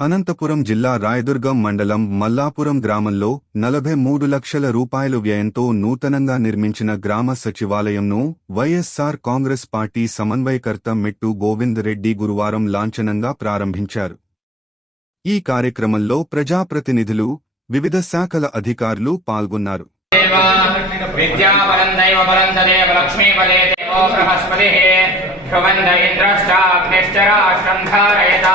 అనంతపురం జిల్లా రాయదుర్గం మండలం మల్లాపురం గ్రామంలో నలభై మూడు లక్షల రూపాయలు వ్యయంతో నూతనంగా నిర్మించిన గ్రామ సచివాలయంను వైఎస్సార్ కాంగ్రెస్ పార్టీ సమన్వయకర్త మెట్టు గోవింద్ రెడ్డి గురువారం లాంఛనంగా ప్రారంభించారు. ఈ కార్యక్రమంలో ప్రజాప్రతినిధులు వివిధ శాఖల అధికారులు పాల్గొన్నారు. ధ్రువంద ఇంద్రశ్చాగ్నిశ్చరాష్ట్రం ధారయతా